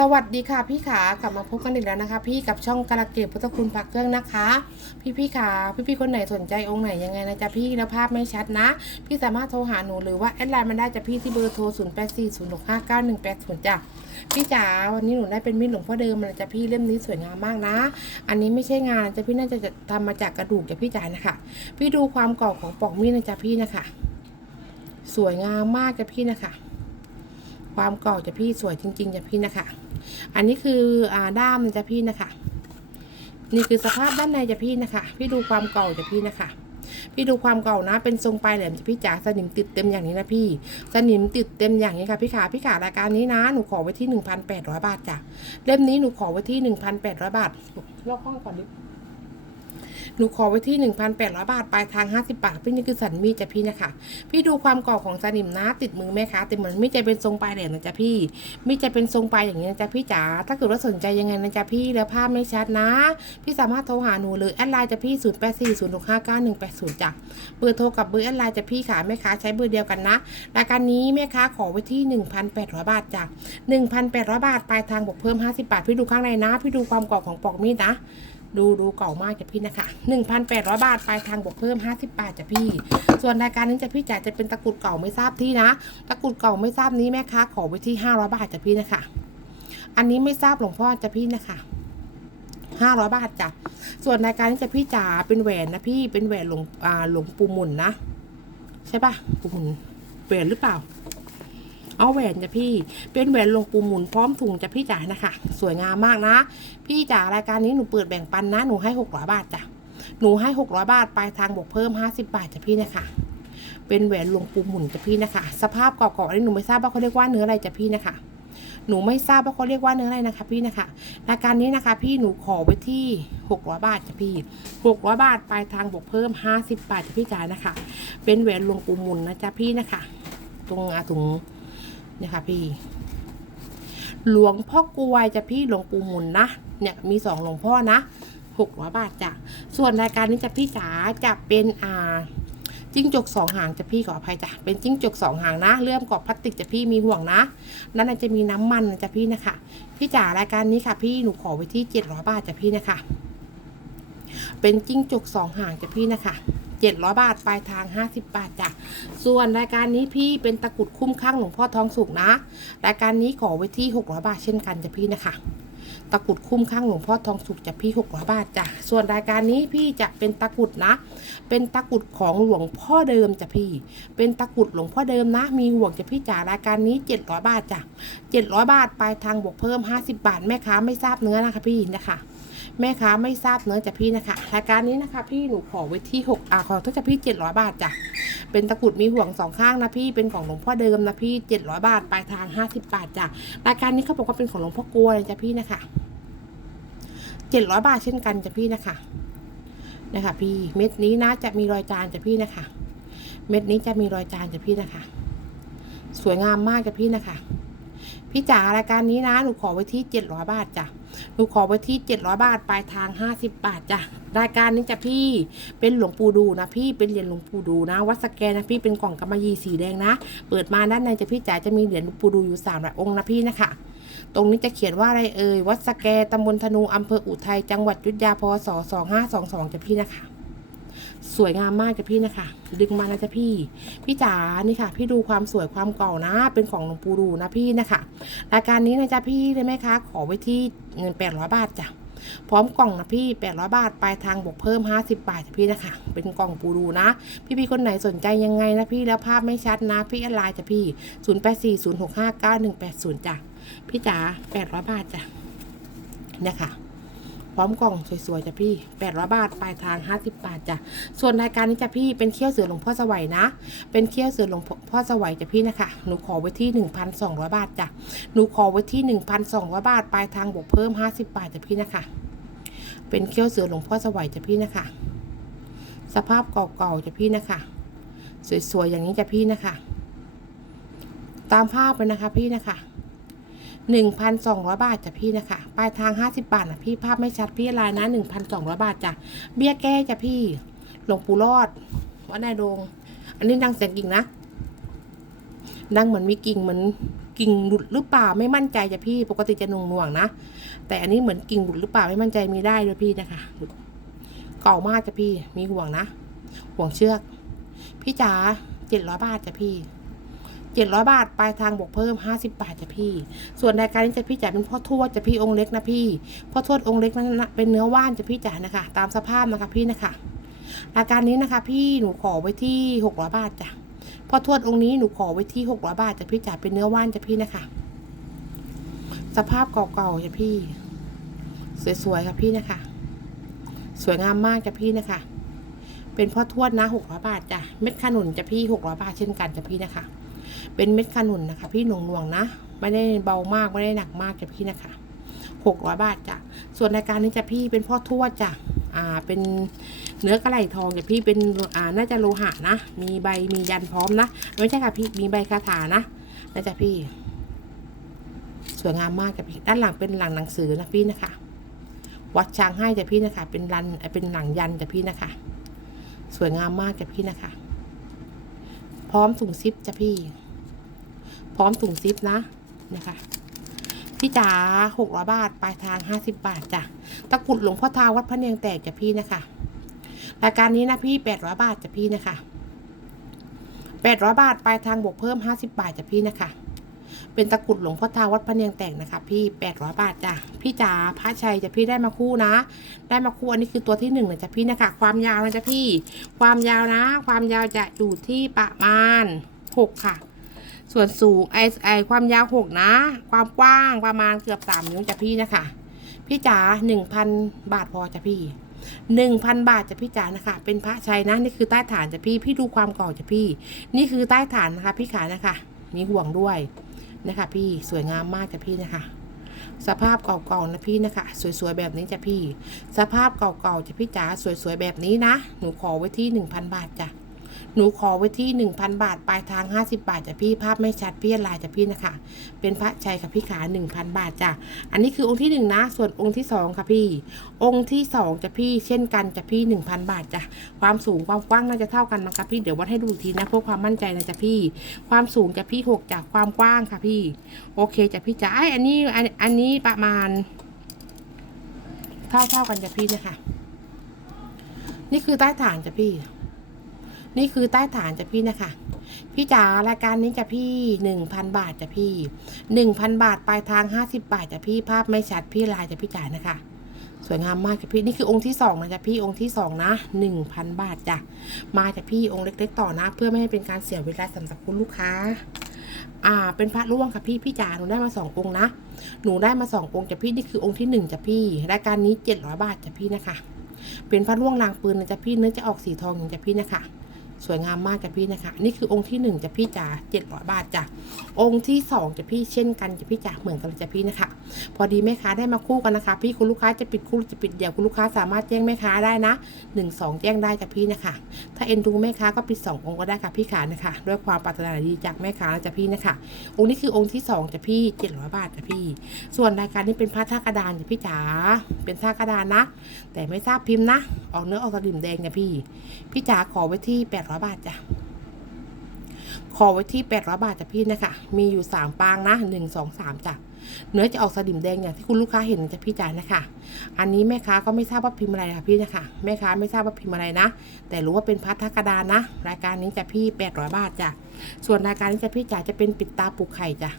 สวัสดีค่ะพี่ขากลับมาพบกันอีกแล้วนะคะ พี่กับช่องกระเกตพุทธคุณพักเครื่องนะคะ พี่พี่ขาพี่พี่คนไหนสนใจองค์ไหนยังไงนะจ๊ะพี่แล้วภาพไม่ชัดนะ พี่สามารถโทรหาหนูหรือว่าแอดไลน์มันได้จ้ะพี่ที่เบอร์โทร 0 8 4 0 6 5 9 1 8 0จ้ะพี่จ๋าวันนี้หนูได้เป็นมีดหลวงพ่อเดิมมาจ้ะพี่เล่มนี้สวยงามมากนะ อันนี้ไม่ใช่งานจ้ะพี่น่าจะทำมาจากกระดูกจ้ะพี่จ๋านะคะ พี่ดูความเก่าของปอกมีดนะจ๊ะพี่นะคะ สวยงามมากจ้ะพี่นะคะ ความเก่าจะพี่สวยจริงๆจะพี่นะคะ อันนี้คืออ่าด้ามนจะพี่นะคะ นี่คือสภาพด้านในจะพี่นะคะ พี่ดูความเก่าจะพี่นะคะ พี่ดูความเก่านะ เป็นทรงปลายแหลมจะพี่จ๋าสนิมติดเต็มอย่างนี้นะพี่ สนิมติดเต็มอย่างนี้ค่ะพี่ขาพี่ขารายการนี้นะ หนูขอไว้ที่ 1,800 บาทจ้ะ เล่มนี้หนูขอไว้ที่ 1,800 บาทลอกห้องก่อนดิ หนูขอไว้ที่ 1,800 บาท ปลายทาง 50 บาท พี่นี่คือสันมีจ้ะพี่นะคะ พี่ดูความก่อของสนิมนะติดมือแม่ค้าแต่เหมือนม่จะเป็นทรงปลายแหลมนะจ๊ะพี่ม่จะเป็นทรงปลายอย่างนี้นะจ๊ะพี่จ๋า ถ้าเกิดว่าสนใจยังไงนะจ๊ะพี่ แล้วภาพไม่ชัดนะ พี่สามารถโทรหาหนูหรือแอดไลน์จะพี่ 0 8 4 0 6 5 9 1 8 0จ้ะเบอร์โทรกับเบอร์แอดไลน์จะพี่ขาแม่ค้าใช้เบอร์เดียวกันนะ รายการนี้แม่ค้าขอไว้ที่ 1,800 บาทจ้ะ1,800 บาท ปลายทางบวกเพิ่ม 50 บาท พี่ดูข้างในนะ พี่ดูความกรอบของปอกมีดนะ ดูดูเก่ามากจ้ะพี่นะคะ 1,800 บาทปลายทางบวกเพิ่ม 50 บาทจ้ะพี่ ส่วนรายการนี้จะพี่จ๋าจะเป็นตะกรุดเก่าไม่ทราบที่นะ ตะกรุดเก่าไม่ทราบนี้แม่ค้าขอไว้ที่ 500 บาทจ้ะพี่นะคะ อันนี้ไม่ทราบหลวงพ่อจ้ะพี่นะคะ500 บาทจ้ะ ส่วนรายการนี้จะพี่จ๋าเป็นแหวนนะพี่ เป็นแหวนหลวงอ่าหลวงปู่หมุนนะ ใช่ปะปู่หมุนแหวนหรือเปล่า เอาแหวนจ้ะพี่ เป็นแหวนลงปูหมุนพร้อมถุงจ้ะพี่จ๋านะคะ สวยงามมากนะ พี่จ๋ารายการนี้หนูเปิดแบ่งปันนะ หนูให้หกร้อยบาทจ้ะ หนูให้หกร้อยบาทปลายทางบวกเพิ่มห้าสิบาทจ้ะพี่นะคะ เป็นแหวนลงปูหมุนจ้ะพี่นะคะ สภาพเก่าๆอันนี้หนูไม่ทราบว่าเขาเรียกว่าเนื้ออะไรจ้ะพี่นะคะหนูไม่ทราบว่าเขาเรียกว่าเนื้ออะไรนะคะ พี่นะคะรายการนี้นะคะ พี่หนูขอไว้ที่หกร้อยบาทจ้ะพี่หกร้อยบาทปลายทางบวกเพิ่มห้าสิบบาทจ้ะพี่จ๋านะคะ เป็นแหวนลงปูหมุนนะจ๊ะพี่นะคะ ตรงอาถุง เนี่ยค่ะพี่หลวงพ่อกวยจะพี่หลวงปู่มุนนะ เนี่ยมีสองหลวงพ่อนะหกร้อยบาทจ้ะ ส่วนรายการนี้จะพี่จ๋าจะเป็นอ่าจิ้งจกสองหางจะพี่ขออภัยจ้ะ เป็นจิ้งจกสองหางนะ เลื่อมกรอบพลาสติกจะพี่มีห่วงนะ นั้นนจะมีน้ำมันนะจะพี่นะคะ พี่จ๋ารายการนี้ค่ะ พี่หนูขอไว้ที่เจ็ดร้อยบาทจะพี่นะคะ เป็นจิ้งจกสองหางจะพี่นะคะเจ็ดร้อยบาท ปลายทางห้าสิบบาทจ้ะ ส่วนรายการนี้พี่เป็นตะกุดคุ้มข้างหลวงพ่อทองสุกนะ รายการนี้ขอไว้ที่ 600 บาทเช่นกันจ้ะพี่นะคะ ตะกุดคุ้มข้างหลวงพ่อทองสุกจะพี่ 600 บาทจ้ะ ส่วนรายการนี้พี่จะเป็นตะกุดนะ เป็นตะกุดของหลวงพ่อเดิมจ้ะพี่ เป็นตะกุดหลวงพ่อเดิมนะ มีห่วงจ้ะพี่จ๋ารายการนี้ 700 บาทจ้ะ 700 บาทปลายทางบวกเพิ่ม 50 บาทแม่ค้าไม่ทราบเนื้อนะคะพี่นะคะ แม่ค้าไม่ทราบเนื้อจ้ะพี่นะคะรายการนี้นะคะ พี่หนูขอไว้ที่6อ่าขอโทษจ้ะพี่ 700 บาทจ้ะเป็นตะกรุดมีห่วงสองข้างนะพี่เป็นของหลวงพ่อเดิมนะพี่เจ็ดร้อยบาทปลายทางห้าสิบบาทจ้ะรายการนี้เขาบอกว่าเป็นของหลวงพ่อกลัวเลยจ้ะพี่นะคะเจ็ดร้อยบาทเช่นกันจ้ะพี่นะคะนะคะ พี่เม็ดนี้นะจะมีรอยจานจ้ะพี่นะคะ เม็ดนี้จะมีรอยจานจ้ะพี่นะคะ สวยงามมากจ้ะพี่นะคะ พี่จ๋ารายการนี้นะหนูขอไว้ที่เจ็ดร้อยบาทจ้ะ หนูขอไว้ที่เจ็ดร้อยบาท ปลายทางห้าสิบบาทจ้ะ รายการนี้จะพี่เป็นหลวงปู่ดูนะ พี่เป็นเหรียญหลวงปู่ดูนะ วัดสแกนนะพี่เป็นกล่องกำมะหยี่สีแดงนะ เปิดมาด้านในจะพี่จ๋าจะมีเหรียญหลวงปู่ดูอยู่สามหลายองค์นะพี่นะคะตรงนี้จะเขียนว่าอะไรเอ่ย วัดสแก ตำบลธนู อำเภออุทัย จังหวัดยุทธยา พศสองห้าสองสองจะพี่นะคะ สวยงามมากจ้ะพี่นะคะดึงมานะจ้ะพี่ พี่จ๋านี่ค่ะ พี่ดูความสวยความเก่านะ เป็นของหลวงปู่ดูนะพี่นะคะรายการนี้นะจ๊ะพี่เลยไหมคะขอไว้ที่เงินแปดร้อยบาทจ้ะพร้อมกล่องนะพี่แปดร้อยบาท ปลายทางบวกเพิ่มห้าสิบบาทจ้ะพี่นะคะ เป็นกล่องปูดูนะ พี่พี่ๆคนไหนสนใจยังไงนะพี่แล้วภาพไม่ชัดนะ พี่แอดไลน์จ้ะพี่ศูนย์แปดสี่ศูนย์หกห้าเก้าหนึ่งแปดศูนย์จ้ะ พี่จ๋าแปดร้อยบาทจ้ะเนี่ยค่ะ พร้อมกล่องสวยๆจ้ะพี่แปดร้อยบาทปลายทางห้าสิบบาทจ้ะส่วนรายการนี้จ้ะพี่เป็นเขี้ยวเสือหลวงพ่อสวัยนะ เป็นเขี้ยวเสือหลวงพ่อสวัยจ้ะพี่นะคะหนูขอไว้ที่หนึ่งพันสองร้อยบาทจ้ะหนูขอไว้ที่หนึ่งพันสองร้อยบาทปลายทางบวกเพิ่มห้าสิบบาทจ้ะพี่นะคะ เป็นเขี้ยวเสือหลวงพ่อสวัยจ้ะพี่นะคะ สภาพเก่าๆจ้ะพี่นะคะ สวยๆอย่างนี้จ้ะพี่นะคะ ตามภาพเลยนะคะพี่นะคะ หนึ่งพันสองร้อยบาทจ้ะพี่นะคะปลายทางห้าสิบบาทนะพี่ภาพไม่ชัดพี่ลายนะหนึ่งพันสองร้อยบาทจ้ะเบี้ยแก้จ้ะพี่หลวงปู่รอดวัดนายดง อันนี้ดังเสียงกิ่งนะ ดังเหมือนมีกิ่งเหมือนกิ่งหลุดหรือเปล่าไม่มั่นใจจะพี่ ปกติจะหน่งน่วงนะ แต่อันนี้เหมือนกิ่งหลุดหรือเปล่าไม่มั่นใจมีได้ด้วยพี่นะคะเก่ามากจะพี่ มีห่วงนะ ห่วงเชือก พี่จ๋าเจ็ดร้อยบาทจ้ะพี่ เจ็ดร้อยบาท ปลายทางบวกเพิ่มห้าสิบาทจ้ะพี่ ส่วนรายการนี้จะพี่จ๋ายเป็นพ่อทวดจะพี่องค์เล็กนะพี่ พ่อทวดองค์เล็กนั้นเป็นเนื้อว่านจะพี่จ๋ายนะคะ ตามสภาพนะคะพี่นะคะรายการนี้นะคะ พี่หนูขอไว้ที่หกร้อยบาทจ้ะ พ่อทวดองค์นี้หนูขอไว้ที่หกร้อยบาทจะพี่จ๋ายเป็นเนื้อว่านจะพี่นะคะ สภาพเก่าๆจะพี่ สวยๆค่ะพี่นะคะ สวยงามมากจ้ะพี่นะคะเป็นพ่อทวดนะหกร้อยบาทจ้ะ เม็ดขนุนจะพี่หกร้อยบาทเช่นกันจะพี่นะคะ เป็นเม็ดขนุนนะคะ พี่หน่วงหน่วงนะ ไม่ได้เบามากไม่ได้หนักมากจ้ะพี่นะคะหกร้อยบาทจ้ะส่วนรายการนี้จะพี่เป็นพ่อทวดจ้ะอ่าเป็นเนื้อกระไหลทองจ้ะพี่เป็นอ่าน่าจะโลหะนะ มีใบมียันพร้อมนะ ไม่ใช่ค่ะพี่มีใบคาถานะน่าจะพี่ สวยงามมากจ้ะพี่ด้านหลังเป็นหลังหนังสือนะพี่นะคะ วัดช้างให้จ้ะพี่นะคะ เป็นรันเป็นหลังยันจ้ะพี่นะคะ สวยงามมากจ้ะพี่นะคะ พร้อมถุงซิปจ้ะพี่ พร้อมถุงซิปนะนะคะพี่จ๋าหกร้อยบาทปลายทางห้าสิบบาทจ้ะตะกรุดหลวงพ่อทาวัดพระเนียงแตกจ้ะพี่นะคะรายการนี้นะพี่แปดร้อยบาทจ้ะพี่นะคะแปดร้อยบาทปลายทางบวกเพิ่มห้าสิบบาทจ้ะพี่นะคะเป็นตะกรุดหลวงพ่อทาวัดพระเนียงแตกนะคะ พี่แปดร้อยบาทจ้ะพี่จ๋าพระชัยจ้ะพี่ได้มาคู่นะ ได้มาคู่อันนี้คือตัวที่หนึ่งนะจ๊ะพี่นะคะ ความยาวนะจ๊ะพี่ ความยาวนะ ความยาวจะอยู่ที่ประมาณหกค่ะ ส่วนสูงไอไอความยาวหกนะ ความกว้างประมาณเกือบสามนิ้วจ้ะพี่นะคะ พี่จ๋าหนึ่งพันบาทพอจ้ะพี่หนึ่งพันบาทจ้ะพี่จ๋านะคะ เป็นพระชัยนะนี่คือใต้ฐานจ้ะพี่ พี่ดูความเก่าจ้ะพี่ นี่คือใต้ฐานนะคะ พี่ขานะคะ มีห่วงด้วยนะคะ พี่สวยงามมากจ้ะพี่นะคะสภาพเก่าๆนะพี่นะคะ สวยๆแบบนี้จ้ะพี่ สภาพเก่าๆจ้ะพี่จ๋าสวยๆแบบนี้นะ หนูขอไว้ที่หนึ่งพันบาทจ้ะ หนูขอไว้ที่หนึ่งพันบาท ปลายทางห้าสิบาทจะพี่ภาพไม่ชัดพี่ลายจะพี่นะคะ เป็นพระชัยค่ะพี่ขาหนึ่งพันบาทจ้ะอันนี้คือองค์ที่หนึ่งนะ ส่วนองค์ที่สองค่ะพี่ องค์ที่สองจะพี่เช่นกันจะพี่หนึ่งพันบาทจ้ะความสูงความกว้างน่าจะเท่ากันนะคะพี่เดี๋ยววัดให้ดูอีกทีนะเพื่อความมั่นใจนะจ๊ะพี่ ความสูงจะพี่หกจากความกว้างค่ะพี่ โอเคจ้ะพี่จ๋าไออันนี้อันอันนี้ประมาณ เท่าเท่ากันจ้ะพี่นะคะนี่คือใต้ฐานจ้ะพี่ นี่คือใต้ฐานจ้ะพี่นะคะ พี่จ๋ารายการนี้จ้ะพี่หนึ่งพันบาทจ้ะพี่หนึ่งพันบาทปลายทางห้าสิบบาทจ้ะพี่ภาพไม่ชัดพี่ลายจ้ะพี่จ๋านะคะ สวยงามมากจ้ะพี่นี่คือองค์ที่สองนะจ้ะพี่องค์ที่สองนะหนึ่งพันบาทจ้ะมาจ้ะพี่องค์เล็ก ๆ ต่อนะ เพื่อไม่ให้เป็นการเสียเวลาสำหรับคุณลูกค้าอ่า เป็นพระร่วงค่ะพี่พี่จ๋าหนูได้มาสององค์นะ หนูได้มาสององค์จ้ะพี่นี่คือองค์ที่หนึ่งจ้ะพี่รายการนี้เจ็ดร้อยบาทจ้ะพี่นะคะ เป็นพระร่วงรางปืนนะจ๊ะพี่เนื้อจะออกสีทองอย่างจ้ะพี่นะคะ สวยงามมากจ้ะพี่นะคะ นี่คือองค์ที่หนึ่งจ้ะพี่จ๋าเจ็ดร้อยบาทจ้ะองค์ที่สองจ้ะพี่เช่นกันจ้ะพี่จ๋าเหมือนกันเลยจ้ะพี่นะคะ พอดีแม่ค้าได้มาคู่กันนะคะ พี่คุณลูกค้าจะปิดคู่หรือจะปิดเดี่ยวคุณลูกค้าสามารถแจ้งแม่ค้าได้นะหนึ่งสองแจ้งได้จ้ะพี่นะคะ ถ้าเอ็นดูแม่ค้าก็ปิดสององค์ก็ได้ค่ะพี่ขานะคะ ด้วยความปรารถนาดีจากแม่ค้านะจ้ะพี่นะคะ องค์นี้คือองค์ที่สองจ้ะพี่เจ็ดร้อยบาทจ้ะพี่ ส่วนรายการนี้เป็นพระท่ากระดานจ้ะพี่จ๋าเป็นท่ากระดานนะ แต่ไม่ทราบพิมพ์นะ ออกเนื้อออกสลิมแดงจ้ะพี่ พี่จ๋าขอไว้ที่แปดร้อยบาทจ้ะขอไว้ที่แปดร้อยบาทจ้ะพี่นะคะ มีอยู่สามปางนะหนึ่งสองสามจ้ะ เนื้อจะออกสลิมแดงอย่างที่คุณลูกค้าเห็นจ้ะพี่จ๋านะคะ อันนี้แม่ค้าก็ไม่ทราบว่าพิมพ์อะไรค่ะพี่นะคะ แม่ค้าไม่ทราบว่าพิมพ์อะไรนะ แต่รู้ว่าเป็นพัทธกระดานนะ รายการนี้จะพี่แปดร้อยบาทจ้ะ ส่วนรายการนี้จะพี่จ๋าจะเป็นปิดตาปลูกไข่จ้ะ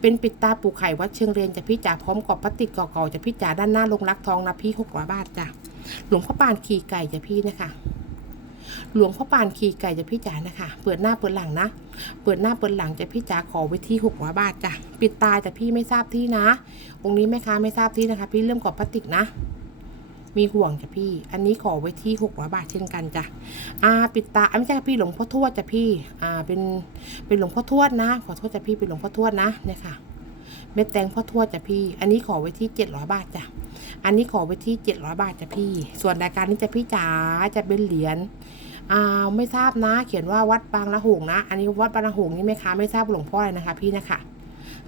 เป็นปิดตาปลูกไข่วัดเชิงเรียนจะพี่จ๋าพร้อมกับพลาสติกเก่าๆจะพี่จ๋าด้านหน้าลงรักทองนะพี่หกร้อยบาทจ้ะ หลวงพ่อปานขี่ไก่จะพี่นะคะ หลวงพ่อปานขี่ไก่จะพี่จ๋านะคะ เปิดหน้าเปิดหลังนะ เปิดหน้าเปิดหลังจะพี่จ๋าขอไว้ที่หกร้อยบาทจ้ะ ปิดตาแต่พี่ไม่ทราบที่นะ องค์นี้แม่ค้าไม่ทราบที่นะคะ พี่เริ่มกอบพลาสติกนะ มีห่วงจ้ะพี่ อันนี้ขอไว้ที่หกร้อยบาทเช่นกันจ้ะ อ่า ปิดตาอะไม่ใช่ค่ะพี่หลวงพ่อทวดจ้ะพี่ อ่า เป็น เป็นหลวงพ่อทวดนะ ขอโทษจ้ะพี่ เป็นหลวงพ่อทวดนะ เนี่ยค่ะ เม็ดแตงพ่อทวดจ้ะพี่ อันนี้ขอไว้ที่เจ็ดร้อยบาทจ้ะอันนี้ขอไว้ที่เจ็ดร้อยบาทจ้ะพี่ ส่วนรายการนี้จะพี่จ๋าจะเป็นเหรียญ อ่าวไม่ทราบนะ เขียนว่าวัดบางละหงนะ อันนี้วัดบางละหงนี่แม่ค้าไม่ทราบหลวงพ่ออะไรนะคะ พี่นะคะ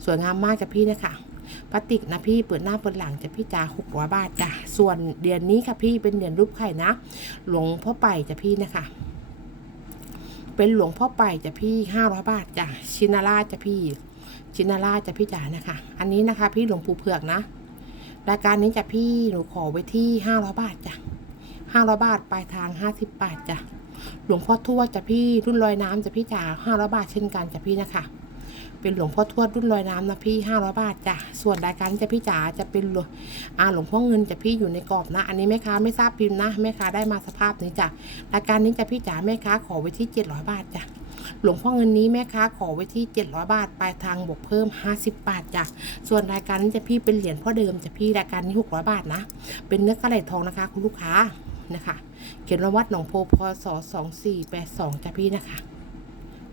สวยงามมากจ้ะพี่นะคะพลาสติกนะพี่เปิดหน้าเปิดหลังจะพี่จ๋าหกร้อยบาทจ้ะส่วนเหรียญนี้ค่ะพี่เป็นเหรียญรูปไข่นะ หลวงพ่อไปจ้ะพี่นะคะ เป็นหลวงพ่อไปจ้ะพี่ห้าร้อยบาทจ้ะชินาราจ้ะพี่ ชินาราจะพี่จ๋านะคะ อันนี้นะคะ พี่หลวงปู่เผือกนะรายการนี้จะพี่หนูขอไว้ที่ห้าร้อยบาทจ้ะห้าร้อยบาทปลายทางห้าสิบบาทจ้ะ หลวงพ่อทวดจะพี่รุ่นลอยน้ำจะพี่จ๋าห้าร้อยบาทเช่นกันจะพี่นะคะเป็นหลวงพ่อทวดรุ่นลอยน้ำนะพี่ห้าร้อยบาทจ้ะ ส่วนรายการจะพี่จ๋าจะเป็นหลวงอาหลวงพ่อเงินจะพี่อยู่ในกรอบนะ อันนี้แม่ค้าไม่ทราบพิมพ์นะแม่ค้าได้มาสภาพนี้จ้ะ รายการนี้จะพี่จ๋าแม่ค้าขอไว้ที่เจ็ดร้อยบาทจ้ะ หลวงพ่อเงินนี้แม่ค้าขอไว้ที่700บาทปลายทางบวกเพิ่ม50บาทจ้ะ ส่วนรายการนี้จะพี่เป็นเหรียญพ่อเดิมจะพี่รายการนี้600บาทนะ เป็นเนื้อกระไหลทองนะคะ คุณลูกค้า นะคะ เขียนว่าวัดหนองโพพศ2482จ้ะพี่นะคะ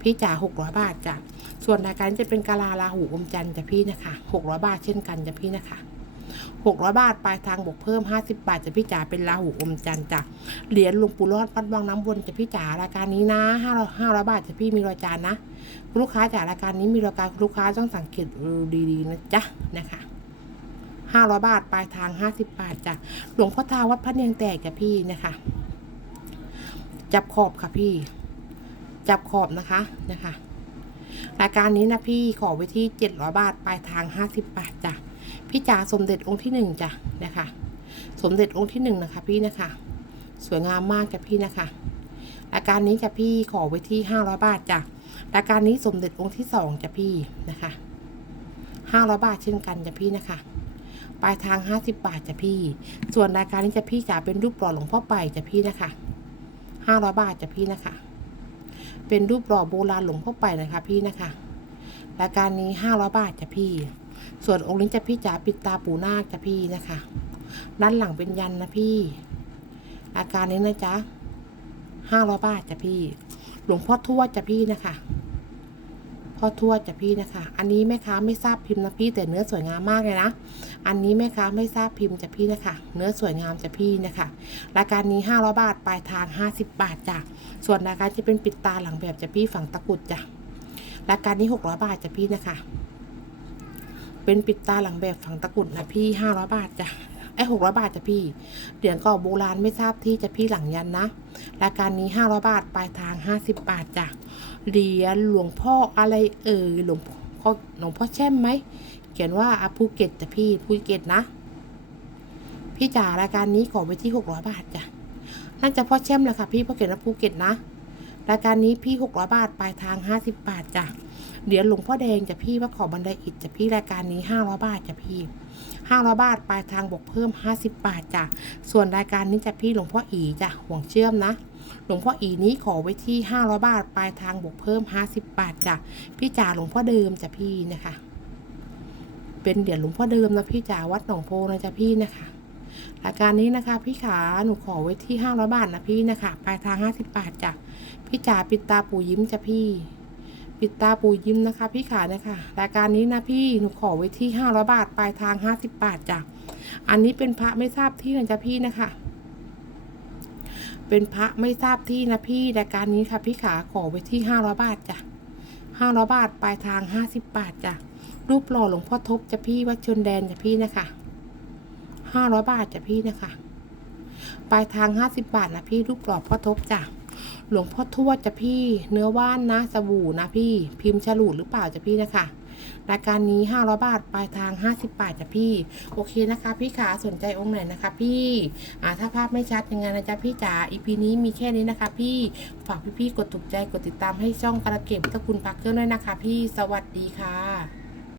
พี่จ๋า600บาทจ้ะส่วนรายการจะเป็นกาลาลาหูอมจันจ้ะพี่นะคะ600บาทเช่นกันจ้ะพี่นะคะ600บาทปลายทางบวกเพิ่ม50บาทจะพี่จ๋าเป็นลาหูอมจันจ้ะเหรียญหลวงปู่รอดวัดวังน้ำวนจะพี่จ๋ารายการนี้นะห้าร้อยห้าร้อยบาทจะพี่มีรอยจานนะ ลูกค้าจ๋ารายการนี้มีรายการลูกค้าต้องสังเกตดูดีๆนะจ๊ะนะคะ ห้าร้อยบาท ปลายทางห้าสิบบาทจ้ะหลวงพ่อทาวัดพระเนียงแตกจ้ะพี่นะคะ จับขอบค่ะพี่ จับขอบนะคะนะคะรายการนี้นะพี่ขอไว้ที่เจ็ดร้อยบาท ปลายทางห้าสิบบาทจ้ะพี่จ๋าสมเด็จองค์ที่หนึ่งจ้ะนะคะ สมเด็จองค์ที่หนึ่งนะคะ พี่นะคะ สวยงามมากจ้ะพี่นะคะรายการนี้จะพี่ขอไว้ที่ห้าร้อยบาทจ้ะรายการนี้สมเด็จองค์ที่สองจ้ะพี่นะคะห้าร้อยบาทเช่นกันจ้ะพี่นะคะ ปลายทางห้าสิบบาทจ้ะพี่ ส่วนรายการนี้จะพี่จะเป็นรูปหล่อหลวงพ่อไปจ้ะพี่นะคะห้าร้อยบาทจ้ะพี่นะคะ เป็นรูปหล่อโบราณหลวงพ่อไปนะคะพี่นะคะรายการนี้ห้าร้อยบาทจ้ะพี่ ส่วนองค์นี้จะพี่จ๋าปิดตาปูนาคจ้ะพี่นะคะ ด้านหลังเป็นยันนะพี่อายการนี้นะจ๊ะห้าร้อยบาทจ้ะพี่ หลวงพ่อทวดจ้ะพี่นะคะ พ่อทวดจ้ะพี่นะคะ อันนี้แม่ค้าไม่ทราบพิมพ์นะพี่แต่เนื้อสวยงามมากเลยนะ อันนี้แม่ค้าไม่ทราบพิมพ์จ้ะพี่นะคะ เนื้อสวยงามจ้ะพี่นะคะรายการนี้ห้าร้อยบาทปลายทางห้าสิบบาทจ้ะส่วนรายการจะเป็นปิดตาหลังแบบจ้ะพี่ฝั่งตะกุดจ้ะรายการนี้หกร้อยบาทจ้ะพี่นะคะ เป็นปิดตาหลังแบบฝั่งตะกุดนะพี่ห้าร้อยบาทจ้ะ ไอ้หกร้อยบาทจ้ะพี่เหรียญก่อโบราณไม่ทราบที่จะพี่หลังยันนะรายการนี้ห้าร้อยบาทปลายทางห้าสิบบาทจ้ะเหรียญหลวงพ่ออะไรเอ่ยหลวงพ่อหลวงพ่อแช่มไหมเขียนว่าอภูเก็ตจ้ะพี่ภูเก็ตนะ พี่จ๋ารายการนี้ขอไว้ที่หกร้อยบาทจ้ะน่าจะพ่อแช่มแหละค่ะพี่เพราะเขียนว่าภูเก็ตนะ รายการนี้พี่หกร้อยบาท ปลายทางห้าสิบบาทจ้ะเหรียญหลวงพ่อแดงจะพี่ว่าขอบันไดอิฐจะพี่รายการนี้ห้าร้อยบาทจะพี่ห้าร้อยบาท ปลายทางบวกเพิ่มห้าสิบบาทจ้ะส่วนรายการนี้จะพี่หลวงพ่ออีจ้ะห่วงเชื่อมนะหลวงพ่ออีนี้ขอไว้ที่ห้าร้อยบาท ปลายทางบวกเพิ่มห้าสิบบาทจ้ะพี่จ๋าหลวงพ่อเดิมจ้ะพี่นะคะ เป็นเหรียญหลวงพ่อเดิมนะพี่จ๋าวัดหนองโพนะจ้ะพี่นะคะ รายการนี้นะคะพี่ขาหนูขอไว้ที่ห้าร้อยบาทนะพี่นะคะปลายทางห้าสิบบาทจ้ะพี่จ๋าปิดตาปู่ยิ้มจ้ะพี่ ปิดตาปู่ยิ้มนะคะ พี่ขานะคะ รายการนี้นะพี่หนูขอไว้ที่ห้าร้อยบาทปลายทางห้าสิบบาทจ้ะอันนี้เป็นพระไม่ทราบที่นะจ๊ะพี่นะคะเป็นพระไม่ทราบที่นะพี่รายการนี้ค่ะพี่ขาขอไว้ที่ห้าร้อยบาทจ้ะห้าร้อยบาทปลายทางห้าสิบบาทจ้ะรูปหล่อหลวงพ่อทบจะพี่วัดชนแดนจะพี่นะคะ ห้าร้อยบาทจ้ะพี่นะคะปลายทางห้าสิบบาทนะพี่รูปหล่อพ่อทบจ้ะหลวงพ่อทวดจ้ะพี่เนื้อว่านนะสบู่นะพี่ พิมพ์ฉลูดหรือเปล่าจ้ะพี่นะคะรายการนี้ห้าร้อยบาท ปลายทางห้าสิบบาทจ้ะพี่ โอเคนะคะ พี่ขาสนใจองค์ไหนนะคะ พี่อ่าถ้าภาพไม่ชัดยังไงนะจ๊ะพี่จ๋า อีพีนี้มีแค่นี้นะคะ พี่ ฝากพี่ๆ กดถูกใจ กดติดตามให้ช่องกระเก็บพุทธคุณพักเครื่องด้วยนะคะ พี่ สวัสดีค่ะ